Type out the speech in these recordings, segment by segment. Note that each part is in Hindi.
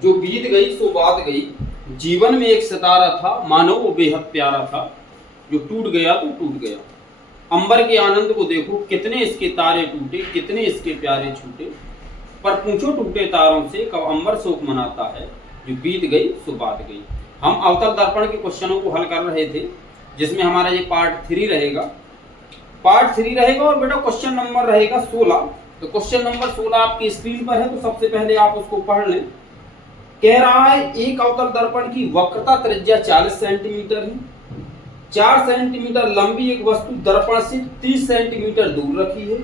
जो बीत गई सो बात गई, जीवन में एक सितारा था, मानो वो बेहद प्यारा था, जो टूट गया तो टूट गया। अंबर के आनंद को देखो, कितने इसके तारे टूटे, कितने इसके प्यारे छूटे, पर पूछो टूटे तारों से, कब अंबर शोक मनाता है, जो बीत गई सो बात गई। हम अवतल दर्पण के क्वेश्चनों को हल कर रहे थे, जिसमें हमारा ये पार्ट 3 रहेगा। पार्ट 3 रहेगा और बेटा क्वेश्चन नंबर रहेगा 16। तो क्वेश्चन नंबर 16 आपकी स्क्रीन पर है, तो सबसे पहले आप उसको पढ़ लें। कह रहा है एक अवतल दर्पण की वक्रता त्रिज्या 40 सेंटीमीटर है, 4 सेंटीमीटर लंबी एक वस्तु दर्पण से 30 सेंटीमीटर दूर रखी है,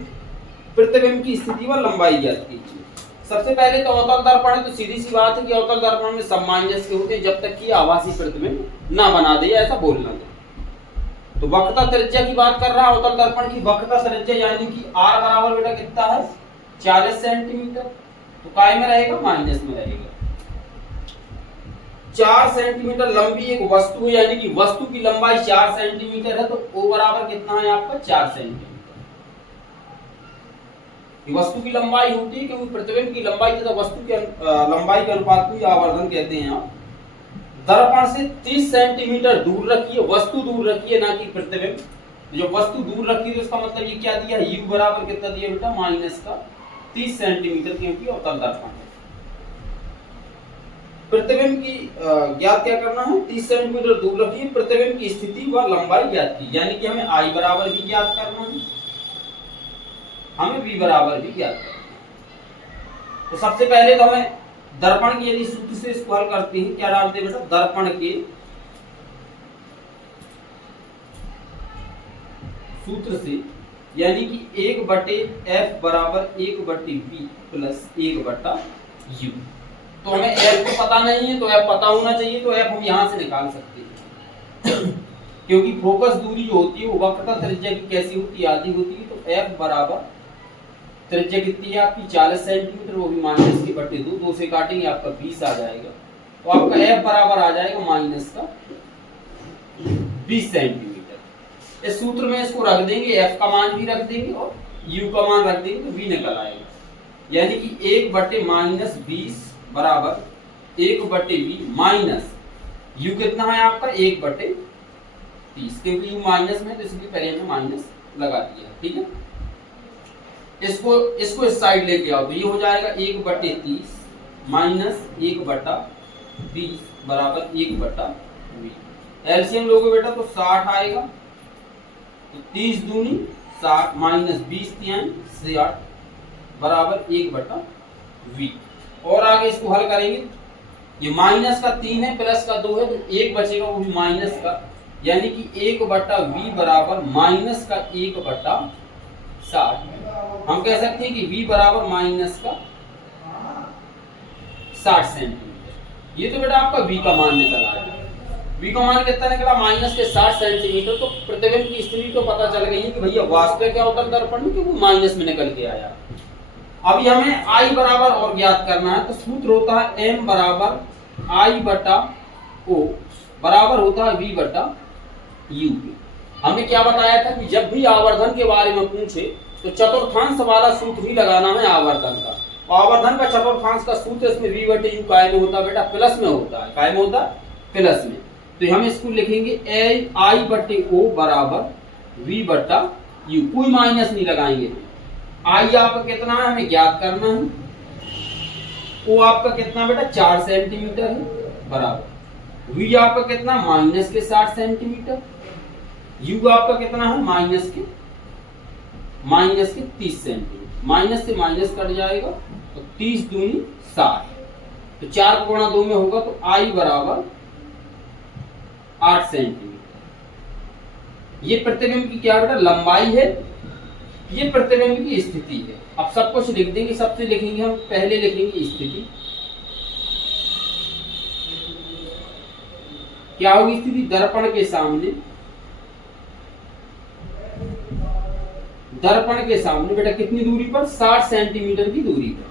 प्रतिबिंब की स्थिति व लंबाई ज्ञात कीजिए। सबसे पहले तो अवतल दर्पण है, तो सीधी सी बात है कि अवतल दर्पण में सामंजस्य होते हैं जब तक कि आभासी प्रतिबिंब ना बना दे, ऐसा बोलना है। तो वक्रता त्रिज्या की बात कर रहा है, अवतल दर्पण की वक्रता त्रिज्या यानी कि r बराबर बेटा कितना है 40 सेंटीमीटर, तो काय में रहेगा माइनस में रहेगा। 4 सेंटीमीटर लंबी एक वस्तु है, यानी कि वस्तु की लंबाई 4 सेंटीमीटर है, तो O बराबर कितना है आपका 4 सेंटीमीटर। वस्तु की लंबाई होती है क्योंकि प्रतिबिंब की लंबाई तथा वस्तु की लंबाई के अनुपात को आवर्धन कहते हैं। आप दर्पण से 30 सेंटीमीटर दूर रखिए, वस्तु दूर रखिए ना कि प्रतिबिंब। जो वस्तु दूर रखी है उसका मतलब ये क्या दिया, U बराबर कितना दिया बेटा माइनस का 30 सेंटीमीटर, क्योंकि अवतल दर्पण है। प्रतिबिंब की ज्ञात क्या करना है, 30 सेंटीमीटर दूर रखिए, प्रतिबिंब की स्थिति व लंबाई ज्ञात की, यानी कि हमें I बराबर भी ज्ञात करना है, हमें V बराबर भी ज्ञात करना है। तो सबसे पहले तो हमें दर्पण की यदि सूत्र से इसको हल करते हैं, क्या डालते हैं बेटा, दर्पण के सूत्र से, यानी कि 1/f बराबर 1/v प्लस 1/u। तो हमें f को पता नहीं है, तो f पता होना चाहिए, तो f हम यहां से निकाल सकते हैं क्योंकि फोकस दूरी जो होती है वो वक्रता त्रिज्या की कैसी होती है, आधी होती है। तो f बराबर त्रिज्या कितनी है आपकी 40 सेंटीमीटर, वो भी माइनस के बटे 2, 2 से काटेंगे आपका 20 आ जाएगा, तो आपका f बराबर आ जाएगा माइनस का 20 सेंटीमीटर। इस सूत्र में इसको रख देंगे, f का मान भी रख देंगे और u का मान रख देंगे, तो v निकल आएगा, यानी कि 1/-20 बराबर 1/v माइनस u कितना है आपका 1/30, क्योंकि u माइनस में, तो इसलिए पहले हमने माइनस लगा दिया। ठीक है, इसको इस साइड लेके आओ, तो ये हो जाएगा 1/30 माइनस 1/20 बराबर 1/v। एलसीएम लोगे बेटा तो 60 आएगा, तो 30 दूनी 60 माइनस 20 तिहाई 60 बराबर 1/v। और आगे इसको हल करेंगे, ये माइनस का 3 है प्लस का 2 है, तो 1 बचेगा वो भी माइनस का, यानी कि 1/v बराबर माइनस का 1/60। हम कह सकते हैं कि v बराबर माइनस का 60 सेंटीमीटर। ये तो बेटा आपका v का मान निकल आया। v का मान कितना निकला माइनस के 60 सेंटीमीटर। तो प्रतिबिंब की स्थिति तो पता चल गई है कि भैया वास्तविक अवतल दर्पण में क्योंकि माइनस में निकल के आया। अभी हमें I बराबर और ज्ञात करना है, तो सूत्र होता है m बराबर I/O बराबर होता है V/U। हमने क्या बताया था कि जब भी आवर्धन के बारे में पूछे तो चतुर्थांश वाला सूत्र ही लगाना है आवर्धन का। तो आवर्धन का चतुर्थांश का सूत्र इसमें V/U काय में होता है बेटा प्लस में होता है, काय में होता है प्लस में। तो हम इसको लिखेंगे I/O बराबर V/U, कोई माइनस नहीं लगाएंगे। I आपका कितना है हमें ज्ञात करना है, O आपका कितना बेटा 4 सेंटीमीटर है बराबर, V आपका कितना माइनस के 60 सेंटीमीटर, U आपका कितना है माइनस के 30 सेंटीमीटर। माइनस से माइनस कट जाएगा तो 30 दूनी 60, तो 4 गुणा 2 में होगा, तो I बराबर 8 सेंटीमीटर। ये प्रतिबिंब की क्या बेटा लंबाई है, ये प्रतिबिंब की स्थिति है। अब सब कुछ लिख देंगे, सबसे लिखेंगे हम, पहले लिखेंगे स्थिति। क्या होगी स्थिति, दर्पण के सामने, दर्पण के सामने बेटा कितनी दूरी पर 60 सेंटीमीटर की दूरी पर,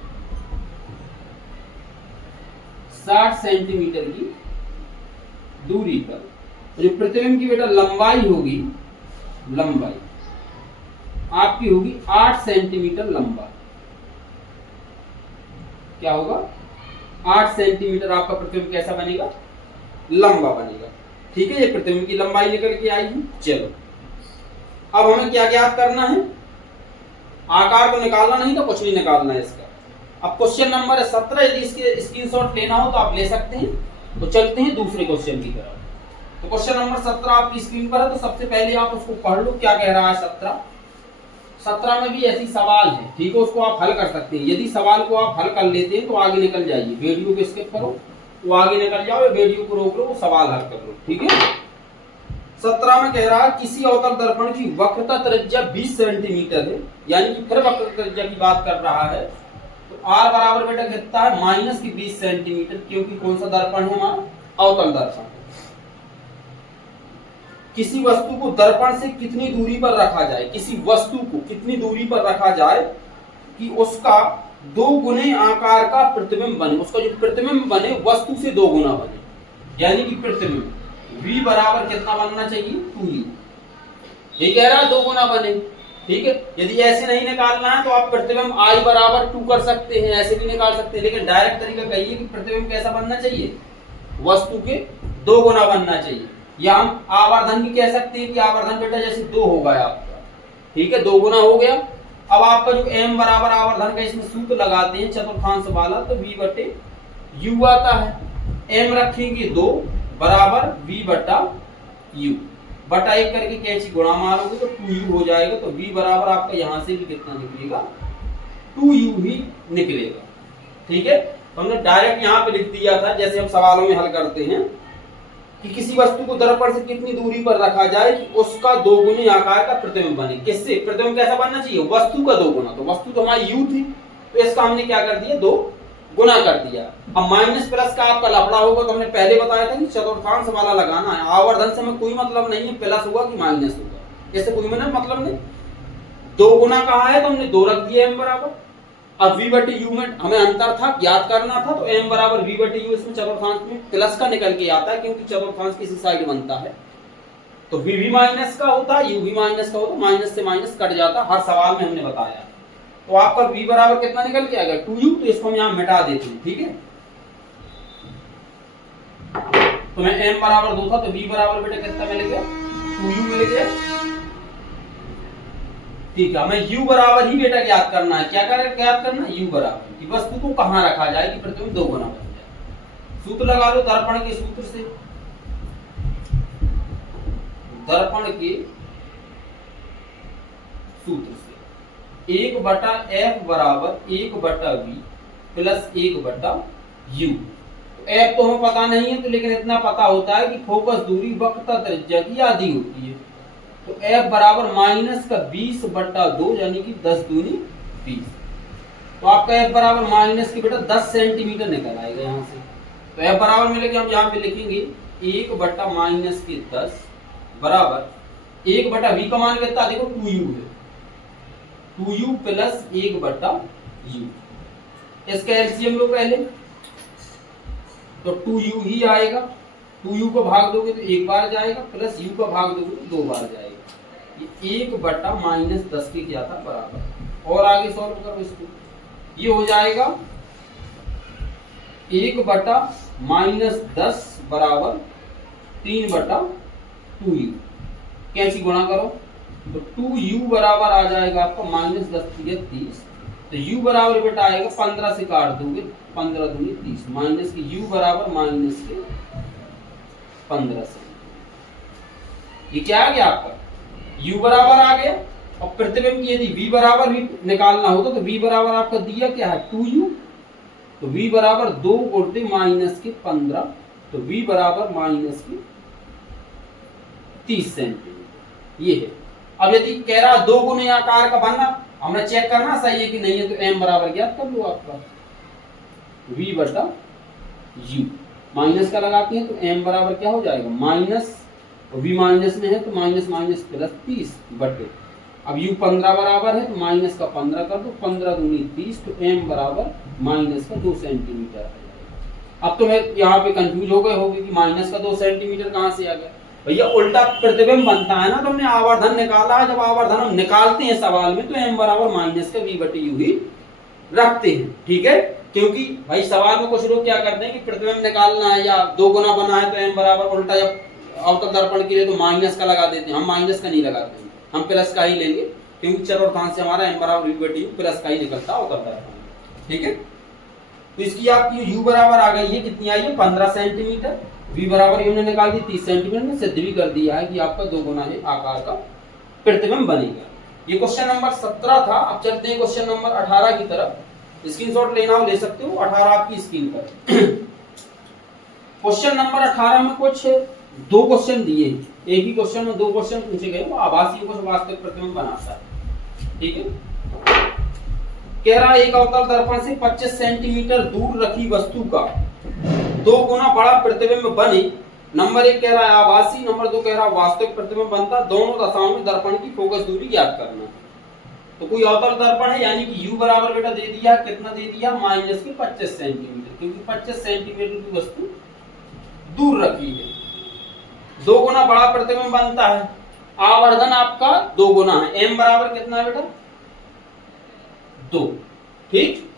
60 सेंटीमीटर की दूरी पर जो प्रतिबिंब की बेटा लंबाई होगी, लंबाई आपकी होगी 8 सेंटीमीटर लंबा। क्या होगा 8 सेंटीमीटर आपका प्रतिबिंब कैसा बनेगा, लंबा बनेगा। ठीक है, ये प्रतिबिंब की लंबाई निकल के आई है। चलो अब हमें क्या ज्ञात करना है, आकार को निकालना नहीं तो कुछ नहीं निकालना है इसका। अब क्वेश्चन नंबर 17, यदि इसके स्क्रीनशॉट लेना हो तो आप ले सकते हैं। तो चलते हैं दूसरे क्वेश्चन की तरफ। तो क्वेश्चन नंबर 17 आपकी स्क्रीन पर है, तो सबसे पहले आप उसको पढ़ लो क्या कह रहा है। 17 में भी ऐसी सवाल है, ठीक है, उसको आप हल कर सकते हैं। यदि सवाल को आप हल कर लेते हैं तो आगे निकल जाइए, वीडियो को स्किप करो, वो आगे निकल जाओ, वीडियो को रोक लो, वो सवाल हल कर लो। ठीक है, 17 में कह रहा है किसी अवतल दर्पण की वक्रता त्रिज्या 20 सेंटीमीटर है, यानी कि फिर वक्रता त्रिज्या की बात कर रहा है। तो R बराबर बेटा कितना है, माइनस की 20 सेंटीमीटर, क्योंकि कौन सा दर्पण है हमारा, अवतल दर्पण। किसी वस्तु को दर्पण से कितनी दूरी पर रखा जाए, किसी वस्तु को कितनी दूरी पर रखा जाए कि उसका 2 गुने आकार का प्रतिबिंब बने, उसका जो प्रतिबिंब बने वस्तु से 2 गुना बने, यानी कि प्रतिबिंब V बराबर कितना बनना चाहिए, 2U। ये कह रहा है 2 गुना बने। ठीक है, यदि ऐसे नहीं निकालना है तो आप प्रतिबिंब I बराबर 2 कर सकते हैं, ऐसे भी निकाल सकते हैं, लेकिन डायरेक्ट तरीका कहिए कि प्रतिबिंब कैसा बनना चाहिए, वस्तु के 2 गुना बनना चाहिए। या हम आवर्धन भी कह सकते हैं कि आवर्धन बेटा जैसे 2 हो गया आपका, ठीक है, 2 गुना हो गया। अब आपका जो m बराबर आवर्धन का इसमें सूत्र लगाते हैं चतुर्थांश वाला, तो v बटे u आता है। m रखेंगे 2 बराबर v बटा u, बटा 1 करके कैंची गुणा मारोगे तो 2u हो जाएगा। तो v बराबर आपका यहां से भी कितना निकलेगा, 2u ही निकलेगा। ठीक है, तो हमने डायरेक्ट यहाँ पे लिख दिया था, जैसे हम सवालों में हल करते हैं कि किसी वस्तु को दर्पण से कितनी दूरी पर रखा जाए कि उसका 2 गुने आकार का प्रतिबिंब बने। किससे, प्रतिबिंब कैसा बनना चाहिए, वस्तु का 2 गुना। तो वस्तु तो हमारी u थी, तो इसका हमने क्या कर दिया, 2 गुना कर दिया। अब माइनस प्लस का आपका लफड़ा होगा, तो हमने पहले बताया था कि चतुर्थांश वाला लगाना है। आवर्धन से हमें कोई मतलब नहीं है प्लस होगा कि माइनस होगा, इससे कोई मतलब नहीं। 2 गुना कहा है तो हमने 2 रख दिया m बराबर। अब v बटे u में हमें अंतर था, ज्ञात करना था, तो m बराबर v बटे u, इसमें चतुर्थांश में प्लस का निकल के आता है क्योंकि चतुर्थांश किसी साइड बनता है। तो v भी माइनस का होता है, u भी माइनस का होता, माइनस से माइनस कट जाता, हर सवाल में हमने बताया। तो आपका v बराबर कितना निकल के आएगा, 2u। तो इसको हम यहाँ मिटा देते हैं। ठीक है, तो मैं m बराबर 2 था, तो v बराबर बेटा कितना मिल गया, 2u मिल गया। ठीक है, हमें u बराबर ही बेटा ज्ञात करना है। क्या ज्ञात करना है, u बराबर कि वस्तु को कहां रखा जाए कि प्रतिबिंब 2 गुना बन जाए। सूत्र लगा लो दर्पण के सूत्र से, दर्पण के सूत्र से 1 बटा f बराबर 1 बटा v प्लस 1 बटा u। तो f तो हमें पता नहीं है, तो लेकिन इतना पता होता है कि फोकस दूरी वक्रता त्रिज्या की आधी होती है। तो f बराबर माइनस का 20 बटा 2, यानी कि 10 दूनी 20। तो आपका f बराबर माइनस की बेटा 10 सेंटीमीटर निकल आएगा यहाँ से। तो f बराबर मिलेगा, हम यहाँ पे लिखेंगे 1 बटा माइनस के 10 बराबर 1 बटा v का मान कितना, देखो 2u है, 2u प्लस 1 बटा u। इसका एलसीएम लो पहले, तो 2u ही आएगा। 2u को भाग दोगे तो 1 बार जाएगा, प्लस u का भाग दोगे तो 2 बार जाएगा। ये 1 बटा माइनस 10 के क्या था, बराबर। और आगे सॉल्व करो इसको, ये हो जाएगा 1 बटा माइनस 10 बराबर 3 बटा 2u। कैंची गुणा करो तो 2u बराबर आ जाएगा आपका माइनस 10 3 30। तो u बराबर बेटा आएगा 15 से काट दोगे, 15 दूनी 30, माइनस के u बराबर माइनस के 15 से। ये क्या आ गया आपका, u बराबर आ गया। और प्रतिबिंब की यदि v बराबर भी निकालना होता तो v बराबर आपका दिया क्या है, 2u। तो v बराबर 2 गुणे माइनस के 15, तो v बराबर माइनस के 30 सेंटीमीटर ये है। अब यदि कह रहा 2 गुने आकार का बनना, हमें चेक करना सही है कि नहीं है, तो m बराबर ज्ञात कर लो आपका v बटा u। माइनस का लगाते हैं तो m बराबर क्या हो जाएगा, माइनस, और v माइनस में है तो माइनस माइनस प्लस 30 बटे, अब u 15 बराबर है तो माइनस का 15 कर दो, 15 दूनी 30, तो m बराबर माइनस का 2 सेंटीमीटर आ जाएगा। अब तो मैं यहाँ पे कंफ्यूज हो गए होंगे कि माइनस का 2 सेंटीमीटर कहाँ से आ गया। भैया उल्टा प्रतिबिंब बनता है ना, तो हमने आवर्धन निकाला है। जब आवर्धन हम निकालते हैं सवाल में तो m बराबर माइनस का v बटे u ही रखते हैं। ठीक है, क्योंकि भाई सवाल में कुछ लोग क्या करते हैं कि प्रतिबिंब निकालना है या 2 गुना बना है तो m बराबर उल्टा जब अवतल दर्पण के लिए तो माइनस का लगा देते हैं। हम माइनस का नहीं लगाते हैं, हम प्लस का ही लेंगे, क्योंकि चतुर्थांश से हमारा m बराबर v बटे u प्लस का ही निकलता है अवतल दर्पण। ठीक है, तो इसकी आपकी u बराबर आ गई है, कितनी आई है 15 सेंटीमीटर, v बराबर हमने निकाल दी 30 सेंटीमीटर में, सिद्ध भी कर दिया है कि आपका 2 गुना है आकार का प्रतिबिंब बनेगा। ये क्वेश्चन नंबर 17 था। अब चलते हैं क्वेश्चन नंबर 18 की तरफ। स्क्रीनशॉट लेना हो ले सकते हो, 18 आपकी स्क्रीन पर। क्वेश्चन नंबर 18 में कुछ 2 क्वेश्चन दिए, एक ही क्वेश्चन में 2 क्वेश्चन पूछे गए, वो आभासी को वास्तविक प्रतिबिंब बनाता है। ठीक है, कह रहा है एक अवतल दर्पण से 25 सेंटीमीटर दूर रखी वस्तु का 2 गुना बड़ा प्रतिबिंब बने। नंबर 1 कह रहा है आभासी, नंबर 2 कह रहा है वास्तविक प्रतिबिंब बनता, दोनों दशाओं में दर्पण की फोकस दूरी ज्ञात करना। तो कोई अवतल दर्पण है, यानी कि u बराबर बेटा दे दिया, कितना दे दिया माइनस के 25 सेंटीमीटर, क्योंकि 25 सेंटीमीटर की वस्तु दूर रखी है, 2 गुना बड़ा प्रतिबिंब बनता है। आवर्धन आपका 2 गुना है, m बराबर कितना है बेटा 2। ठीक,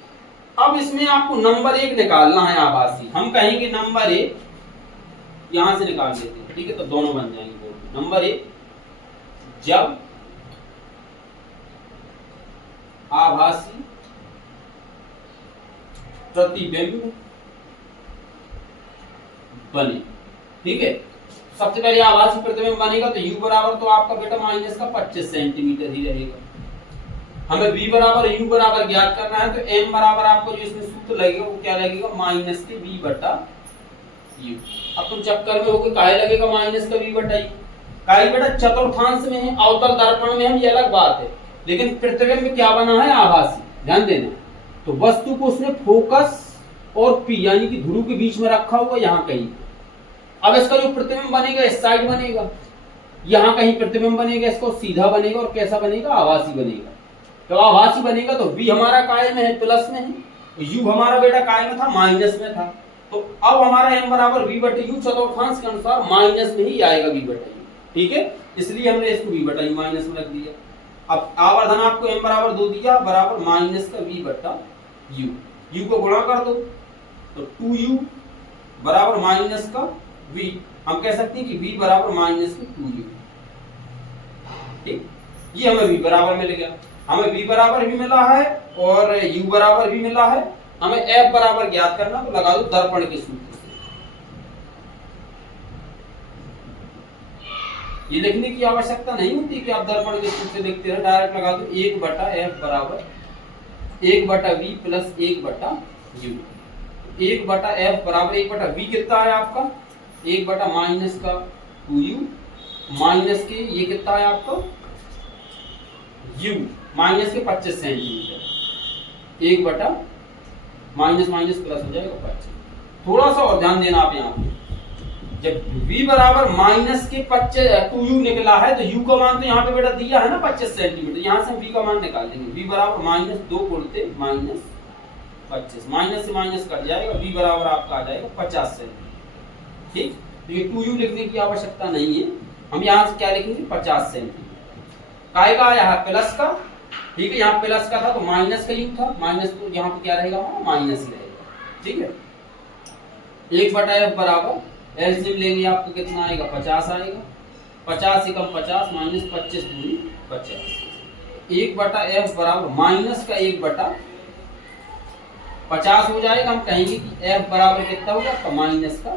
अब इसमें आपको नंबर 1 निकालना है आभासी। हम कहेंगे नंबर 1 यहां से निकाल लेते हैं। ठीक है, तो दोनों बन जाएंगे। नंबर 1, जब आभासी प्रतिबिंब बने। ठीक है, सबसे पहले आभासी प्रतिबिंब बनेगा तो u बराबर तो आपका बेटा माइनस का 25 सेंटीमीटर ही रहेगा। हमें v बराबर u बराबर ज्ञात करना है, तो m बराबर आपको जो इसमें सूत्र लगेगा वो क्या लगेगा माइनस के v बटा u। अब तुम चक्कर में होगे काहे लगेगा माइनस का v बटा u, काहे बेटा चतुर्थांश में है, अवतल दर्पण में हम, ये अलग बात है, लेकिन प्रतिबिंब क्या बना है आभासी, ध्यान देना। तो वस्तु को उसने फोकस और p यानी कि ध्रुव के बीच में रखा हुआ यहाँ कहीं। अब इसका जो प्रतिबिंब बनेगा इस साइड बनेगा, यहाँ कहीं प्रतिबिंब बनेगा, इसको सीधा बनेगा और कैसा बनेगा आभासी बनेगा। तो आभासी बनेगा तो v हमारा काय में है प्लस में है, u हमारा बेटा काय में था माइनस में था, तो अब हमारा m बराबर v बटे u चतुर्थांश के अनुसार माइनस में ही आएगा v बटे u। ठीक है, इसलिए हमने इसको v बटा u माइनस में रख दिया। अब आवर्धन आपको m बराबर 2 दिया, बराबर माइनस का v बटा u, u को गुणा कर दो तो 2u बराबर माइनस का v, हम कह सकते हैं कि v बराबर माइनस का 2u। ठीक, ये हमें v बराबर मिल गया, हमें v बराबर भी मिला है और u बराबर भी मिला है। हमें f बराबर ज्ञात करना, तो लगा दो दर्पण के सूत्र से। ये लिखने की आवश्यकता नहीं होती कि आप दर्पण के सूत्र से लिखते रहे, डायरेक्ट लगा दो 1 बटा f बराबर 1 बटा v प्लस 1 बटा u। 1 बटा f बराबर 1 बटा v कितना है आपका 1 बटा माइनस का 2u, माइनस के ये कितना है आपका u माइनस के 25 सेंटीमीटर, 1 बटा माइनस माइनस प्लस हो जाएगा 25। थोड़ा सा और ध्यान देना आप यहाँ पे, जब v बराबर माइनस के 2u निकला है तो u का मान तो यहाँ पे बेटा दिया है ना 25 सेंटीमीटर, यहाँ से हम v का मान निकाल देंगे। v बराबर माइनस 2 गुणित माइनस 25, माइनस से माइनस कट जाएगा, v बराबर आपका आ जाएगा 50 सेंटीमीटर। ठीक, तो ये 2u लिखने की आवश्यकता नहीं है, हम यहाँ से क्या लिखेंगे 50 सेंटीमीटर। काय का आया है प्लस का, ठीक है, यहाँ प्लस का था तो माइनस का u था, माइनस तो यहाँ पे क्या रहेगा माइनस ही रहेगा। ठीक है, 1 बटा f बराबर एलसीएम लेंगे आपको कितना आएगा 50 आएगा, 50 एकम 50 माइनस 25 दूनी 50। 1 बटा f बराबर माइनस का 1 बटा 50 हो जाएगा। हम कहेंगे कि f बराबर कितना होगा तो माइनस का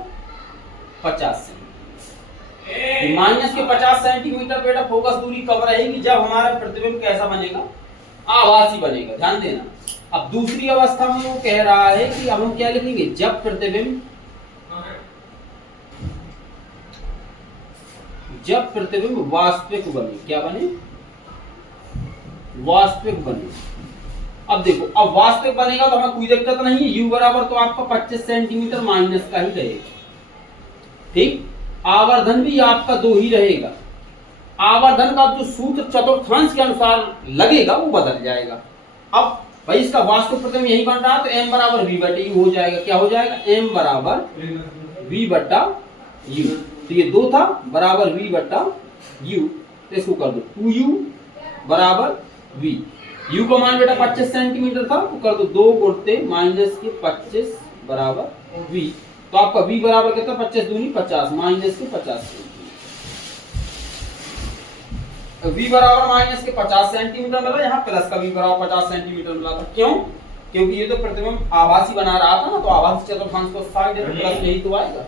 50 सेंटीमीटर। माइनस के 50 सेंटीमीटर बेटा फोकस दूरी कब रहेगी, जब हमारा प्रतिबिंब कैसा बनेगा आभासी बनेगा, ध्यान देना। अब दूसरी अवस्था में वो कह रहा है कि अब हम क्या लिखेंगे, जब प्रतिबिंब वास्तविक बने, क्या बने वास्तविक बने। अब देखो, अब वास्तविक बनेगा तो हमें कोई दिक्कत नहीं है, u बराबर तो आपका 25 सेंटीमीटर माइनस का ही रहेगा। ठीक, आवर्धन भी आपका 2 ही रहेगा। आवर्धन का जो सूत्र चतुर्थांश के अनुसार लगेगा वो बदल जाएगा। अब भाई इसका वास्तविक प्रतिबिंब यही बन रहा है तो m बराबर v बटा u हो जाएगा। क्या हो जाएगा m बराबर v बटा u, तो ये 2 था बराबर v बटा u, तो इसको कर दो 2u बराबर v, u का मान बेटा 25 सेंटीमीटर था, तो कर दो 2 गुणते माइनस के 25 बराबर v। तो आपका v बराबर कितना 25 दूनी 50 माइनस के 50 v बराबर माइनस के 50 सेंटीमीटर मिला, यहाँ प्लस का v बराबर 50 सेंटीमीटर मिला था। क्यों? क्योंकि ये तो प्रतिबिंब आभासी बना रहा था ना, तो आभासी चतुर्थांश को साइड है तो प्लस यही तो आएगा।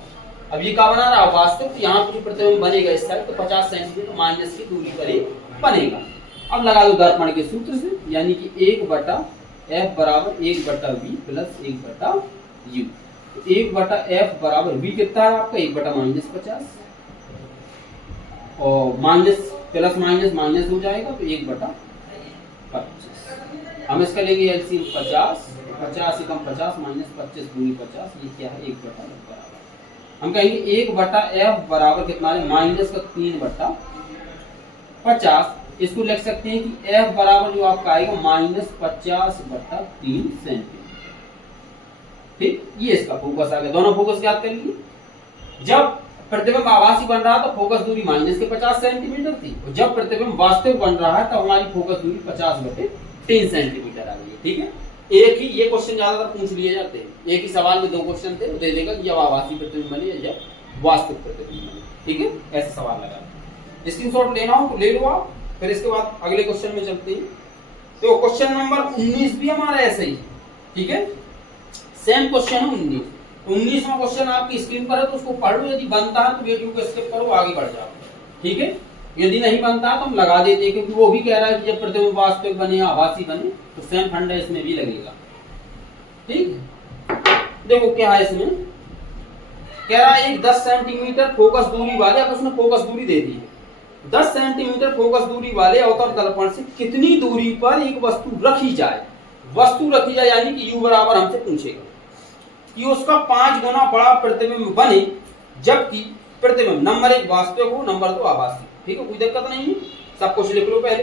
अब ये क्या बना रहा है वास्तविक, तो यहाँ पर प्रतिबिंब बनेगा इस साइड, तो 50 सेंटीमीटर माइनस की दूरी पर बनेगा। अब लगा दो दर्पण के सूत्र से, यानी कि 1/f बराबर 1/v प्लस 1/u। तो 1/f बराबर v कितना है आपका 1/-50 और माइनस प्लस माइनस माइनस हो जाएगा, तो 1/25। हम इसका लेंगे एलसीएम 50, 50 एकम 50 माइनस 25 दूनी 50, ये क्या है 1/f बराबर। हम कहेंगे 1/f बराबर कितना है माइनस का 3/50। इसको लिख सकते हैं कि f बराबर जो आपका आएगा -50/3 सेंटीमीटर। ठीक, ये इसका फोकस आ गया। दोनों फोकस ज्ञात कर लिए। जब प्रतिबिंब आभासी बन रहा तो फोकस दूरी माइनस के 50 सेंटीमीटर थी, और जब प्रतिबिंब वास्तविक बन रहा है तो हमारी फोकस दूरी 50/3 सेंटीमीटर आ गई है। ठीक है, एक ही ये क्वेश्चन ज्यादातर पूछ लिए जाते हैं, एक ही सवाल में 2 क्वेश्चन थे, दे देगा कि जब आभासी प्रतिबिंब बने या जब वास्तविक प्रतिबिंब बने। ठीक है, ऐसे सवाल लगा। स्क्रीनशॉट लेना हो तो ले लो आप, फिर इसके बाद अगले क्वेश्चन में चलते हैं। तो क्वेश्चन नंबर 19 भी हमारा ऐसे ही। ठीक है, सेम क्वेश्चन है 19। 19वां क्वेश्चन आपकी स्क्रीन पर है, तो उसको पढ़ लो, यदि बनता है तो वीडियो को स्किप करो, आगे बढ़ जाओ। ठीक है, यदि नहीं बनता तो हम लगा देते हैं, क्योंकि वो भी कह रहा है कि जब प्रतिबिंब वास्तविक बने या आभासी बने तो सेम फंडा इसमें भी लगेगा। ठीक है, देखो क्या है इसमें, कह रहा है एक 10 सेंटीमीटर फोकस दूरी वाले, अब उसने फोकस दूरी दे दी है, 10 सेंटीमीटर फोकस दूरी वाले अवतल दर्पण से कितनी दूरी पर एक वस्तु रखी जाए। वस्तु रखी जाए यानी कि u बराबर हमसे पूछेगा कि उसका 5 गुना बड़ा प्रतिबिंब बने, जबकि प्रतिबिंब नंबर 1 वास्तविक हो, नंबर 2 आभासी। ठीक है, कोई दिक्कत नहीं है, सब कुछ लिख लो पहले।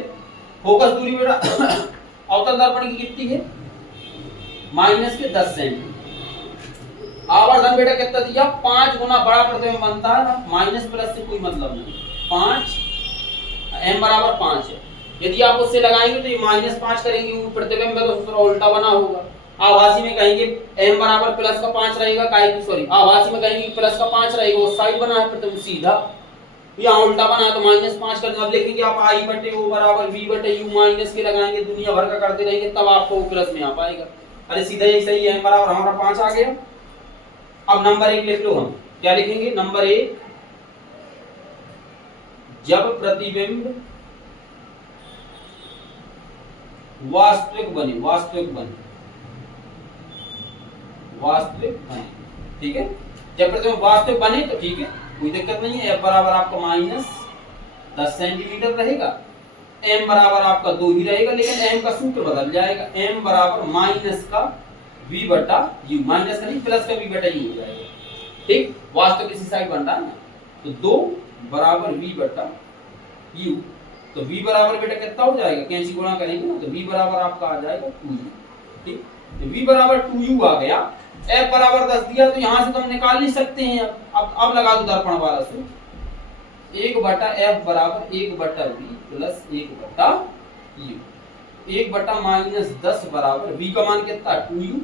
फोकस दूरी बेटा अवतल दर्पण की कितनी है माइनस के 10 सेंटीमीटर। आवर्धन बेटा कितना दिया 5 गुना बड़ा प्रतिबिंब बनता है, माइनस प्लस से कोई मतलब नहीं, 5 m बराबर 5 है। यदि आप उससे लगाएंगे तो ये -5 करेंगे, प्रतिबिंब तो थोड़ा उल्टा बना होगा। आभासी में कहेंगे m बराबर प्लस का 5 रहेगा, आभासी में कहेंगे प्लस का 5 रहेगा, उस साइड बना है प्रतिबिंब सीधा, यहाँ उल्टा बना है तो -5 कर दो। अब लिखेंगे आप I/O बराबर V/U माइनस के लगाएंगे, दुनिया भर का करते रहेंगे, तब आपको प्लस में आ पाएगा। अरे सीधा ही सही है, m बराबर हमारा 5 आ गया। अब नंबर 1 लिख लो, हम क्या लिखेंगे नंबर 1, जब प्रतिबिंब वास्तविक बने, ठीक है, जब प्रतिबिंब वास्तविक बने तो ठीक है, कोई दिक्कत नहीं है। f बराबर आपका -10 सेंटीमीटर रहेगा, m बराबर आपका 2 ही रहेगा, लेकिन m का सूत्र बदल जाएगा, m बराबर माइनस का v/u, माइनस का नहीं प्लस का v/u हो जाएगा। ठीक, वास्तविक इसी साइड बन रहा है ना, तो 2 बराबर v/u, तो v बराबर बेटा कितना हो जाएगा, कैंची गुणा करेंगे ना, तो v बराबर आपका आ जाएगा 2u। ठीक, तो v बराबर 2u आ गया। f बराबर 10 दिया, तो यहां से तो हम निकाल नहीं सकते हैं। अब लगा दो दर्पण वाला सूत्र, 1/f बराबर 1/v प्लस 1/u, 1/-10 बराबर v का मान कितना 2u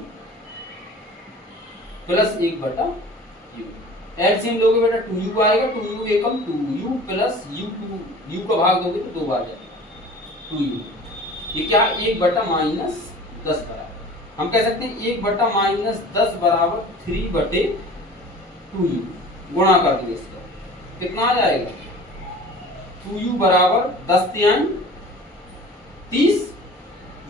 प्लस 1/u। एलसीएम लोगे बेटा 2u आएगा, 2u एकम 2u प्लस u का भाग दोगे तो 2 बार जाएगा 2u। ये क्या 1/-10 बराबर, हम कह सकते हैं 1/-10 बराबर 3/2u, गुणा कर देंगे इसका, कितना आ जाएगा 2u बराबर 10 30,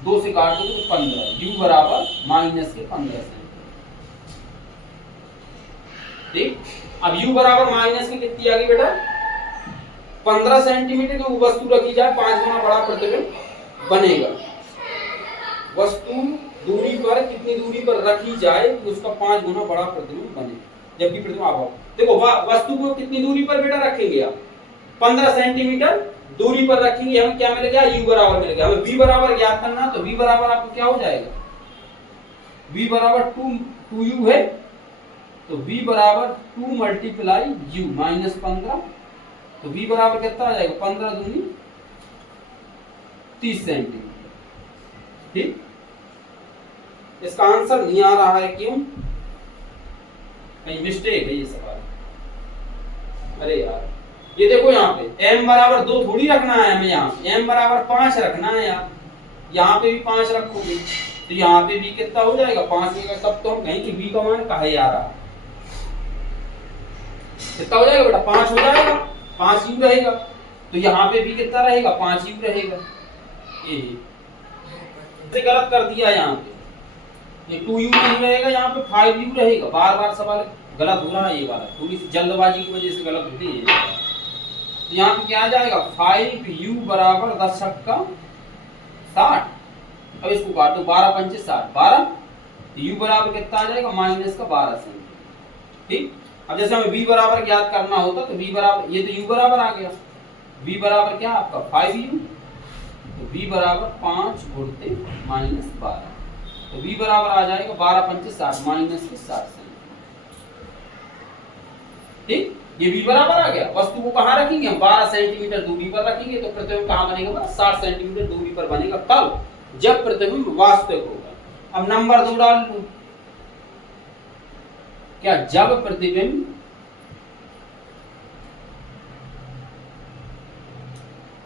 2 से काट दोगे तो 15, u बराबर -15 से। ठीक, अब u बराबर माइनस की कितनी आ गई बेटा 15 सेंटीमीटर की वस्तु रखी जाए, 5 गुना बड़ा प्रतिबिंब बनेगा। वस्तु दूरी पर कितनी दूरी पर रखी जाए कि उसका 5 गुना बड़ा प्रतिबिंब बने, जबकि प्रतिबिंब आभाव। देखो वस्तु को कितनी दूरी पर बेटा रखेंगे आप 15 सेंटीमीटर दूरी पर रखेंगे, हमें क्या मिलेगा u बराबर मिलेगा। हमें v बराबर ज्ञात करना, तो v बराबर आपको क्या हो जाएगा, v बराबर 2u है, तो v बराबर 2 मल्टीप्लाई u -15, तो v बराबर कितना आ जाएगा 15 दूनी 30 सेंटीमीटर। इसका आंसर नहीं आ रहा है, क्यों? कहीं मिस्टेक है ये सवाल। अरे यार, ये देखो यहाँ पे m बराबर 2 थोड़ी रखना है हमें, यहाँ m बराबर 5 रखना है यार। यहाँ पे भी 5 रखोगे तो यहाँ पे भी कितना हो जाएगा 5 में, तब तो हम कहें कि v का मान कहे आ रहा है। कितना हो जाएगा बेटा? 5 हो जाएगा, 5 u रहेगा। तो यहाँ पे भी कितना रहेगा? 5 u रहेगा। ये गलत कर दिया यहाँ पे, ये 2 u नहीं रहेगा, यहाँ पे 5 u रहेगा। बार बार सवाल गलत हो रहा है ये वाला, थोड़ी सी जल्दबाजी की वजह से गलत होती है। तो यहाँ पे क्या आ जाएगा? 5u बराबर 10 छक्का 60। अब इसको काट दो, 12 पंचे 60, 12। u बराबर कितना आ जाएगा? माइनस का 12 सेंटीमीटर। ठीक, अब जैसे हमें v बराबर ज्ञात करना होता तो v बराबर, ये तो u बराबर आ गया, v बराबर क्या आपका 5u, तो v बराबर 5 गुणित -12, तो v बराबर आ जाएगा 12 पंचे 60, माइनस के 60 सेंटीमीटर। ठीक, ये v बराबर आ गया। वस्तु को कहाँ रखेंगे हम? 12 सेंटीमीटर दूरी पर रखेंगे, तो प्रतिबिंब कहाँ बनेगा? 60 सेंटीमीटर दूरी पर बनेगा। कब? जब प्रतिबिंब वास्तविक होगा। अब नंबर 2 डाल लूं क्या? जब प्रतिबिंब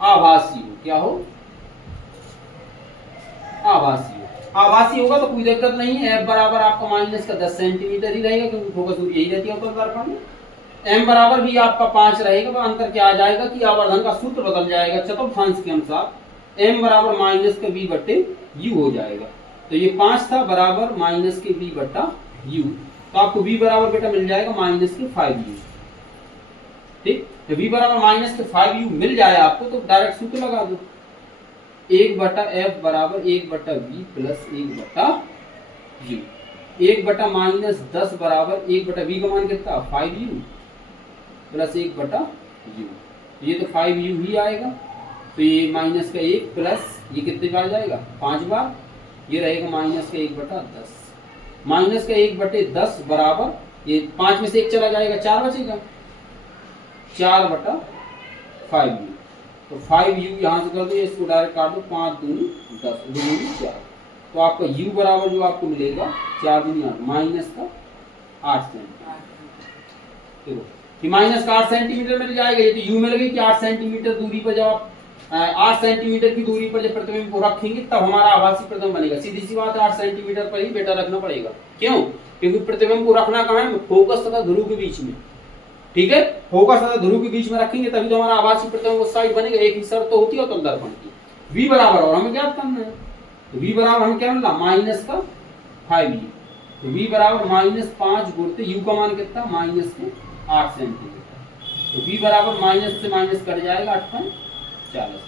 आभासी हो। क्या हो? आभासी हो। आभासी होगा तो कोई दिक्कत नहीं है, f बराबर आपका माइनस का 10 सेंटीमीटर ही रहेगा, क्योंकि फोकस दूरी यही रहती है उत्तल दर्पण में। m बराबर भी आपका 5 रहेगा, तो अंतर क्या आ जाएगा कि आवर्धन का सूत्र बदल जाएगा चतुर्थांश के अनुसार। m बराबर माइनस के v बट्टे u हो जाएगा। तो ये 5 था बराबर माइनस के v बट्टा u, तो आपको v बराबर बेटा मिल जाएगा माइनस के 5u। ठीक, तो v बराबर माइनस के 5u मिल जाए आपको तो डायरेक्ट सूत्र लगा दो, 1 बटा f बराबर 1 बटा v प्लस 1 बटा u। 1 बटा माइनस 10 बराबर 1 बटा v का मान कितना? 5u प्लस 1 बटा u। ये तो 5u ही आएगा, तो ये माइनस का 1 प्लस ये कितने बार जाएगा? 5 बार, ये रहेगा माइनस का 1 बटा 10। माइनस का 1 बटे 10 बराबर ये 5 में से 1 चला जाएगा, 4 बचेगा, 4 बटा 5u। तो 5u यहाँ से कर दो, इसको डायरेक्ट काट दो, 5 दूनी 10 दूनी 4, तो आपका u बराबर जो आपको मिलेगा 4 दूनी 8, माइनस का 8 सेंटीमीटर। देखो कि माइनस का 8 सेंटीमीटर मिल जाएगा। ये तो u मिल गई कि 8 सेंटीमीटर दूरी पर जब आप 8 सेंटीमीटर की दूरी पर जब प्रतिबिंब को रखेंगे तब हमारा आभासी प्रतिबिंब बनेगा। सीधी सी बात है, 8 सेंटीमीटर पर ही बेटा रखना पड़ेगा। क्यों? क्योंकि प्रतिबिंब को रखना कहाँ है? फोकस तथा ध्रुव के बीच में। ठीक है, फोकस तथा ध्रुव के बीच में रखेंगे तभी तो हमारा आभासी प्रतिबिंब उस साइड बनेगा। एक ही शर्त तो होती है उत्तल दर्पण की, v बराबर, और हमें क्या करना है? तो v बराबर हमें क्या मिला? माइनस का 5u। तो v बराबर माइनस 5 गुणित u का मान कितना? माइनस के 8 सेंटीमीटर। तो v बराबर माइनस से माइनस कट जाएगा 8.40।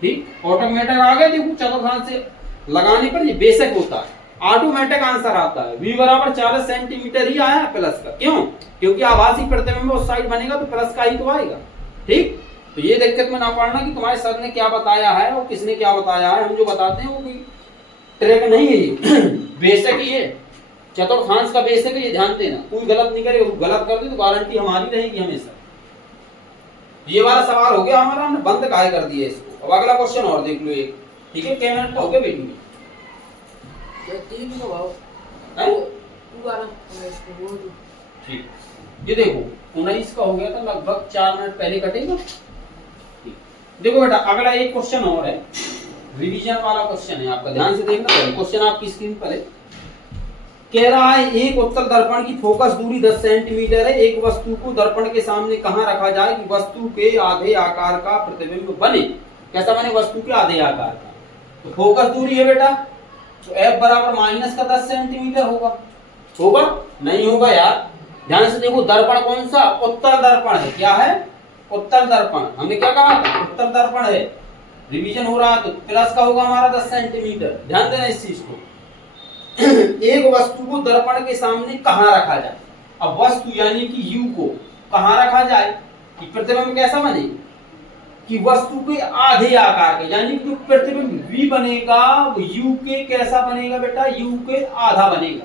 ठीक, ऑटोमेटिक आ गए। देखो चतुर्थांश से लगाने पर ये बेसिक होता है, ऑटोमेटिक आंसर आता है। v बराबर 40 सेंटीमीटर ही आया है प्लस का। क्यों? क्योंकि आभासी प्रतिबिंब उस साइड बनेगा तो प्लस का ही तो आएगा। ठीक, तो ये दिक्कत में ना पड़ना कि तुम्हारे सर ने क्या बताया है और किसने क्या बताया है। हम जो बताते हैं वो कोई ट्रैक नहीं है, ये बेसिक ही है, चतुर्थांश का बेसिक है, ये ध्यान देना। कोई गलत नहीं करेगा, गलत कर दे तो गारंटी हमारी रहेगी हमेशा। ये वाला सवाल हो गया हमारा, हमने बंद काहे कर दिया इसको। अब अगला क्वेश्चन और देख लो एक। ठीक है, क्या मिनट का हो गया बेटी में? ठीक, ये देखो 19 का हो गया था, लगभग 4 मिनट पहले कटेगा। देखो बेटा अगला एक क्वेश्चन और है, रिवीजन वाला क्वेश्चन है आपका, ध्यान से देखना। क्वेश्चन आपकी स्क्रीन पर है। कह रहा है एक उत्तल दर्पण की फोकस दूरी 10 सेंटीमीटर है। एक वस्तु को दर्पण के सामने कहां रखा जाए कि वस्तु के आधे आकार का प्रतिबिंब बने। कैसा बने? वस्तु के आधे आकार का। तो फोकस दूरी है बेटा, तो f बराबर माइनस का 10 सेंटीमीटर होगा। होगा? नहीं होगा यार, ध्यान से देखो। दर्पण कौन सा? उत्तल दर्पण है। क्या है? उत्तल दर्पण। हमने क्या कहा था? उत्तल दर्पण है। रिवीजन हो रहा है तो प्लस का होगा हमारा 10 सेंटीमीटर। ध्यान देना इस चीज को। एक वस्तु को दर्पण के सामने कहां रखा जाए। अब वस्तु यानी कि u को कहां रखा जाए कि प्रतिबिंब कैसा बने कि वस्तु के आधे आकार के, यानी कि जो प्रतिबिंब v बनेगा वो u के कैसा बनेगा बेटा? u के आधा बनेगा।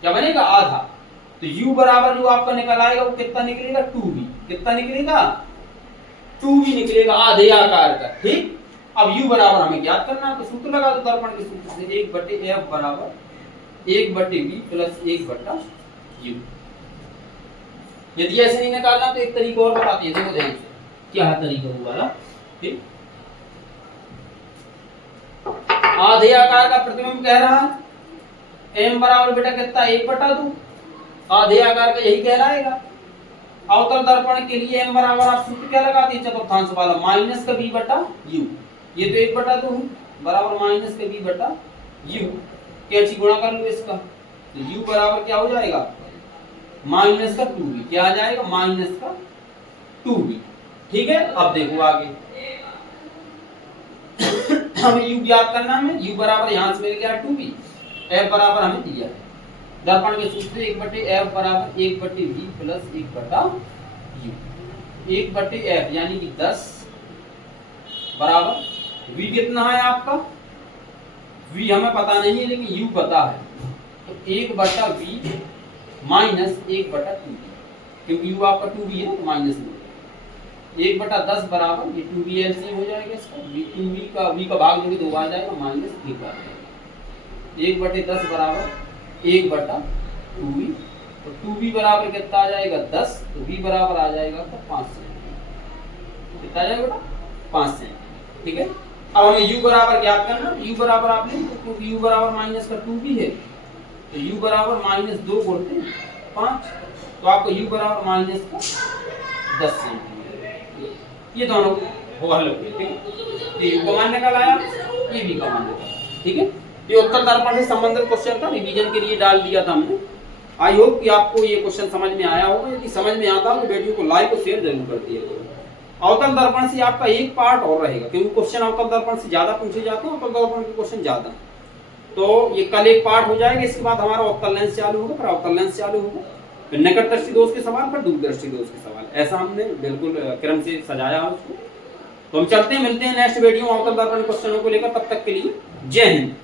क्या बनेगा? आधा। तो u बराबर जो आपका निकल आएगा वो कितना निकलेगा? 2v। कितना निकलेगा? 2v निकलेगा, आधे आकार का। ठीक, अब u बराबर हमें ज्ञात करना है, तो सूत्र लगा दो दर्पण के सूत्र से 1/f बराबर 1/v प्लस 1/u। यदि ऐसे नहीं निकालना तो एक तरीका और बताते हैं, देखो ध्यान से क्या तरीका हुआ ना। ठीक, आधे आकार का प्रतिबिंब कह रहा है m बराबर बेटा कितना 1/2, आधे आकार का यही कह रहेगा। अवतल दर्पण के लिए m बराबर आप सूत्र क्या लगाते हैं चतुर्थांश वाला माइनस का v बटा u, ये तो 1/2 है बराबर माइनस का v बटा u, कैंची गुणा कर लो इसका, तो u बराबर क्या हो जाएगा माइनस का 2v, क्या आ जाएगा माइनस का 2v। ठीक है, अब देखो आगे हमें u ज्ञात करना है, u बराबर यहां से मिल गया 2v, f बराबर हमें दिया है दर्पण के सूत्र 1/f बराबर 1/v प्लस 1/u, 1/f यानी कि 10 बराबर v कितना है आपका, v हमें पता नहीं है लेकिन u पता है, तो 1/v माइनस 1/2v, क्योंकि u आपका 2v है तो माइनस में 1/10 बराबर ये 2v एलसीएम हो जाएगा इसका, v का भाग जो 2 आ जाएगा माइनस 1 आ जाएगा, 1/10 बराबर 1/2v, तो 2v बराबर कितना आ जाएगा 10, तो v बराबर आ जाएगा तो 5 सेंटीमीटर, कितना आ जाएगा बेटा 5 सेंटीमीटर। ठीक है, अब हमें u बराबर ज्ञात करना, u बराबर आप लिख दो क्योंकि u बराबर माइनस का 2v है, तो u बराबर माइनस 2 बोलते हैं 5, तो आपको u बराबर माइनस का 10 सेंटीमीटर, ये दोनों हो हल हो गए। ठीक है, तो u का मान निकल आया, ये v का मान निकल, ठीक है। ये उत्तर दर्पण से संबंधित क्वेश्चन था, रिवीजन के लिए डाल दिया था हमने। आई होप कि आपको ये क्वेश्चन समझ में आया होगा, यदि समझ में आता हो तो वीडियो को लाइक और शेयर जरूर कर दिया। अवतल दर्पण से आपका एक पार्ट और रहेगा, क्योंकि क्वेश्चन अवतल दर्पण से ज्यादा पूछे जाते हैं, अवतल दर्पण के क्वेश्चन ज्यादा, तो ये कल एक पार्ट हो जाएगा, इसके बाद हमारा अवतल लेंस चालू होगा, फिर अवतल लेंस चालू होगा, फिर निकट दृष्टि दोष के सवाल, फिर दूर दृष्टि दोष के सवाल, ऐसा हमने बिल्कुल क्रम से सजाया है उसको। तो हम चलते हैं, मिलते हैं नेक्स्ट वीडियो अवतल दर्पण क्वेश्चनों को लेकर, तब तक के लिए जय हिंद।